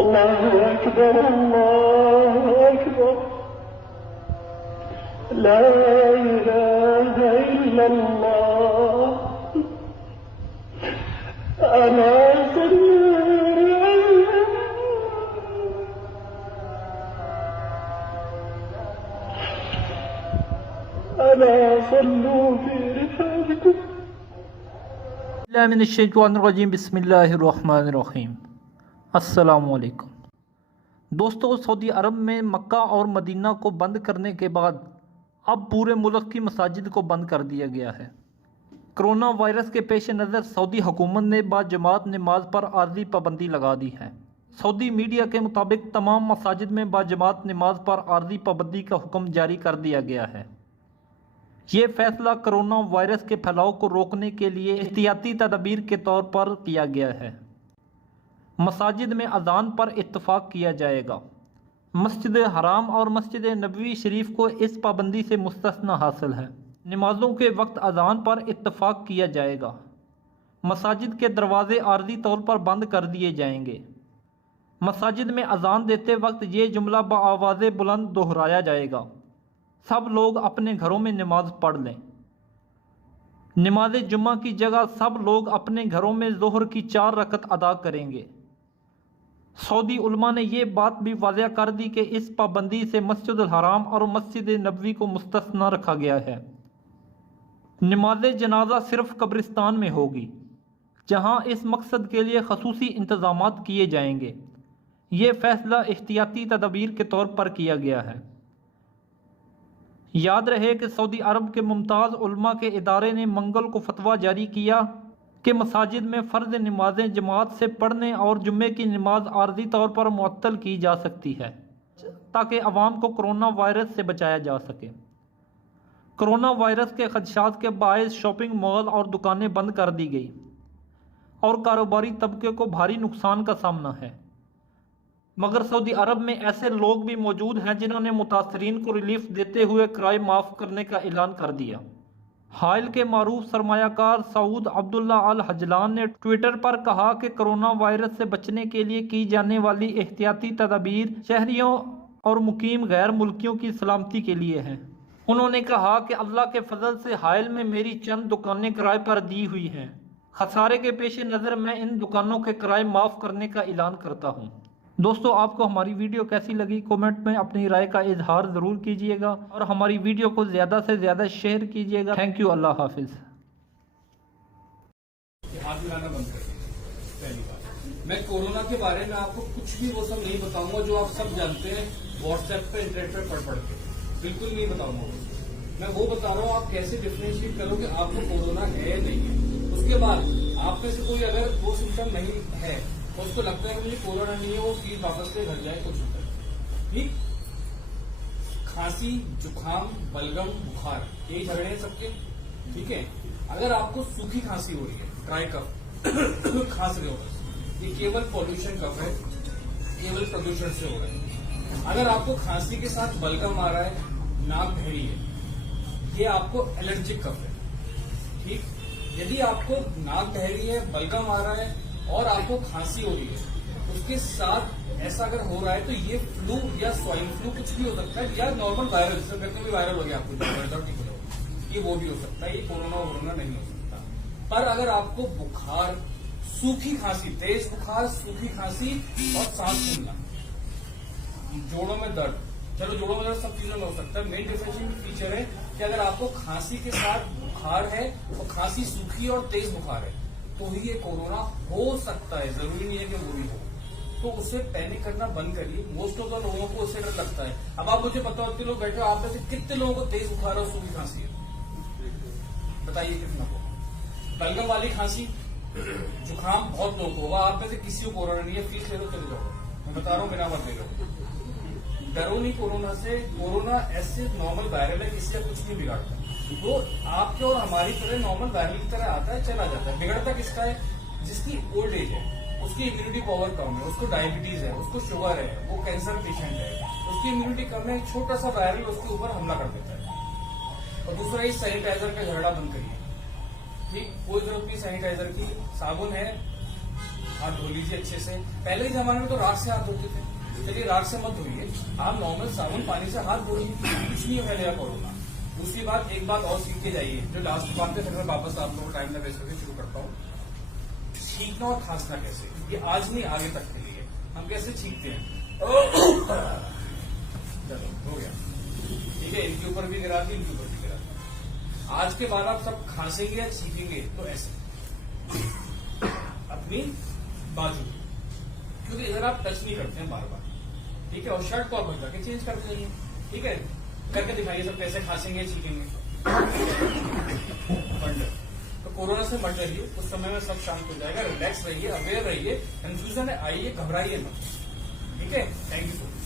अल्लाहु अकबर, अल्लाहु अकबर, ला इलाहा इल्लल्लाह, अला सल्लू फी रिहालिकुम। बिस्मिल्लाहिर्रहमानिर्रहीम। अस्सलामुअलैकुम दोस्तों, सऊदी अरब में मक्का और मदीना को बंद करने के बाद अब पूरे मुल्क की मसाजिद को बंद कर दिया गया है। कोरोना वायरस के पेश नज़र सऊदी हुकूमत ने बाजमात नमाज पर आर्जी पाबंदी लगा दी है। सऊदी मीडिया के मुताबिक तमाम मसाजिद में बाजमात नमाज पर आर्जी पाबंदी का हुक्म जारी कर दिया गया है। ये फैसला कोरोना वायरस के फैलाव को रोकने के लिए एहतियाती तदबीर के तौर पर किया गया है। मसाजिद में अजान पर इत्तफाक किया जाएगा। मस्जिद हराम और मस्जिद नबवी शरीफ को इस पाबंदी से मुस्तस्ना हासिल है। नमाजों के वक्त अजान पर इत्तफाक किया जाएगा। मसाजिद के दरवाजे आर्जी तौर पर बंद कर दिए जाएंगे। मसाजिद में अजान देते वक्त ये जुमला बआवाज़े बुलंद दोहराया जाएगा। सब लोग अपने घरों में नमाज पढ़ लें। नमाज जुम्मा की जगह सब लोग अपने घरों में ज़ोहर की 4 रकत अदा करेंगे। सऊदी उलमा ने यह बात भी वाज़ह कर दी कि इस पाबंदी से मस्जिद हराम और मस्जिद नबवी को मुस्तस्ना रखा गया है। नमाज जनाजा सिर्फ कब्रिस्तान में होगी, जहां इस मकसद के लिए खसूसी इंतज़ामात किए जाएंगे। ये फैसला एहतियाती तदबीर के तौर पर किया गया है। याद रहे कि सऊदी अरब के मुमताज़ उलमा के इदारे ने मंगल को फतवा जारी किया कि मसाजिद में फ़र्ज नमाजें जमात से पढ़ने और जुम्मे की नमाज आर्जी तौर पर मुअत्तल की जा सकती है, ताकि अवाम को कोरोना वायरस से बचाया जा सके। कोरोना वायरस के खदशात के बायस शॉपिंग मॉल और दुकानें बंद कर दी गई और कारोबारी तबके को भारी नुकसान का सामना है। मगर सऊदी अरब में ऐसे लोग भी मौजूद हैं जिन्होंने मुतासरीन को रिलीफ देते हुए किराए माफ़ करने का ऐलान कर दिया। हाल के मारूफ सरमायाकार सऊद अब्दुल्ला अल हजलान ने ट्विटर पर कहा कि कोरोना वायरस से बचने के लिए की जाने वाली एहतियाती तदबीर शहरियों और मुकीम गैर मुल्कियों की सलामती के लिए है। उन्होंने कहा कि अल्लाह के फजल से हाल में मेरी चंद दुकानें किराए पर दी हुई हैं। खसारे के पेश नज़र मैं इन दुकानों के किराए माफ़ करने का ऐलान करता हूँ। दोस्तों, आपको हमारी वीडियो कैसी लगी कमेंट में अपनी राय का इजहार ज़रूर कीजिएगा और हमारी वीडियो को ज़्यादा से ज़्यादा शेयर कीजिएगा। Thank you. अल्लाह हाफिज़। हाथ मिलाना बंद कर दीजिए। पहली बात, मैं कोरोना के बारे में आपको कुछ भी वो सब नहीं बताऊंगा जो आप सब जानते हैं व्हाट्सएप पे इंटरनेट पे पढ़ के। बिल्कुल नहीं बताऊंगा। मैं वो बता रहा हूँ आप कैसे डिफ्रेंशिएट करो कि आपको कोरोना है या नहीं है। उसके बाद आप में से कोई अगर वो सिम्टम नहीं है, उसको लगता है कि मुझे कोरोना नहीं है, वो फीस वापस से घर जाए, कुछ होता है। ठीक, खांसी, जुकाम, बलगम, बुखार, यही झगड़े हैं सबके। ठीक है, अगर आपको सूखी खांसी हो रही है, ड्राई कफ खांस रहे हो, ये केवल पॉल्यूशन कफ है, केवल प्रदूषण से हो रहा है। अगर आपको खांसी के साथ बलगम आ रहा है, नाक बहरी है, ये आपको एलर्जिक कफ है। ठीक, यदि आपको नाक बहरी है, बलगम आ रहा है और आपको खांसी हो रही है, उसके साथ ऐसा अगर हो रहा है तो ये फ्लू या स्वाइन फ्लू कुछ भी हो सकता है, या नॉर्मल वायरल, जिसे कहते हैं वायरल हो गया आपको, ठीक हो, ये वो भी हो सकता है। ये कोरोना नहीं हो सकता। पर अगर आपको बुखार, सूखी खांसी, तेज बुखार, सूखी खांसी और सांस फूलना, जोड़ों में दर्द, चलो जोड़ों में दर्द सब चीजों में हो सकता है। मेन डिफरेंशिएटिंग फीचर है कि अगर आपको खांसी के साथ बुखार है और खांसी सूखी और तेज बुखार है तो ही ये कोरोना हो सकता है, जरूरी नहीं है कि वो भी हो। तो उससे पैनिक करना बंद करिए। मोस्ट ऑफ द लोगों को उससे डर लगता है। अब आप मुझे बताओ, इतने लोग बैठे हो, आप में से कितने लोगों को तेज बुखार और सूखी खांसी है? बताइए कितना को? बलगम वाली खांसी, जुकाम बहुत लोगों को होगा, आप में से किसी को कोरोना नहीं है, फीस ले लो, चले जाओ। मैं बता रहा हूँ, बिना मत ले लो। डरो नहीं कोरोना से। कोरोना ऐसे नॉर्मल वायरल है, किसी का कुछ नहीं बिगाड़ता। तो आपके और हमारी तरह नॉर्मल वायरल की तरह आता है, चला जाता है। बिगड़ता किसका है? जिसकी ओल्ड एज है, उसकी इम्यूनिटी पावर कम है, उसको डायबिटीज है, उसको शुगर है, वो कैंसर पेशेंट है, उसकी इम्यूनिटी कम है, छोटा सा वायरल उसके ऊपर हमला कर देता है। और दूसरा, इस सैनिटाइजर का झगड़ा बंद करिए। ठीक, कोई जरूरत नहीं सैनिटाइजर की। साबुन है, हाथ धो लीजिए अच्छे से। पहले के जमाने में तो राख से हाथ धोते थे, चलिए राख से मत धोइए, आप नॉर्मल साबुन पानी से हाथ धोइए, कुछ नहीं फैलेगा कोरोना। दूसरी बात, एक बात और सीख के जाइए, जो लास्ट बात पे फिर मैं वापस आप लोगों को टाइम ना वेस्ट करके शुरू करता हूँ। छींकना और खांसना कैसे, ये आज नहीं आगे तक के लिए। हम कैसे छींकते हैं, चलो हो गया, ठीक है, इनके ऊपर भी गिरा दी, इनके ऊपर भी गिरा दी। आज के बाद आप सब खांसेंगे या छींकेंगे तो ऐसे अपनी बाजू, क्योंकि इधर आप टच नहीं करते हैं बार बार, ठीक है। और शर्ट को आप बदला के चेंज करते जाइए, ठीक है, करके दिखाइए सब कैसे खांसेंगे छींकेंगे। तो कोरोना से मत डरिए, उस समय में सब शांत हो जाएगा। रिलैक्स रहिए, अवेयर रहिए, कंफ्यूजन आइए, घबराइए मत, ठीक है। Thank you so much.